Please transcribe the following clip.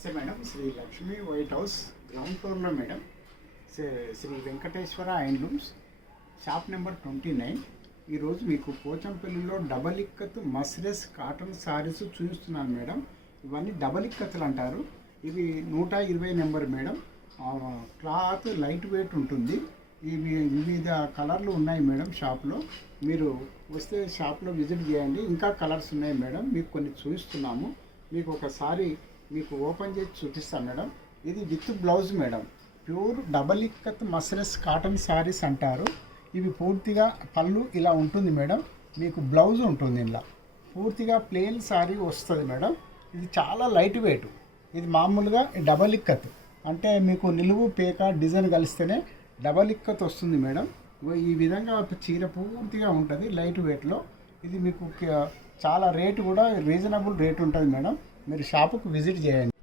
నమస్తే madam. Shri Lakshmi white house ground ఫ్లోర్లో madam. Shri Venkateswara handlooms shop number 29. ఈరోజు మీకు పోచంపల్లిలో double ikat mercerised cotton saris చూపిస్తున్నాను మేడం. ఇవన్నీ డబల్ ఇక్కత్తులు అంటారు. ఇవి 120 number madam. Cloth light weight ఉంటుంది. ఇవి వివిధ కలర్లు ఉన్నాయి మేడం షాప్లో. మీరు వస్తే షాప్లో విజిట్ చేయండి. ఇంకా కలర్స్ ఉన్నాయి మేడం. మీకు కొన్ని చూపిస్తున్నాము. మీకు ఒకసారి మీకు ఓపెన్ చేసి చూపిస్తాను మేడం. ఇది with blouse madam. Pure double ikat mercerised cotton saris అంటారు. ఇవి పూర్తిగా పళ్ళు ఇలా ఉంటుంది మేడం. మీకు బ్లౌజ్ ఉంటుంది ఇలా. పూర్తిగా ప్లెయిన్ సారీ వస్తుంది మేడం. ఇది చాలా లైట్ వెయిట్. ఇది మామూలుగా డబల్ ఇక్కత్ అంటే మీకు నిలువు పేక డిజైన్ కలిస్తేనే డబల్ ఇక్కత్ వస్తుంది మేడం. ఈ విధంగా చీర పూర్తిగా ఉంటుంది లైట్ వెయిట్లో. ఇది మీకు చాలా రేటు కూడా రీజనబుల్ రేట్ ఉంటుంది మేడం. మీరు షాపుకు విజిట్ చేయండి.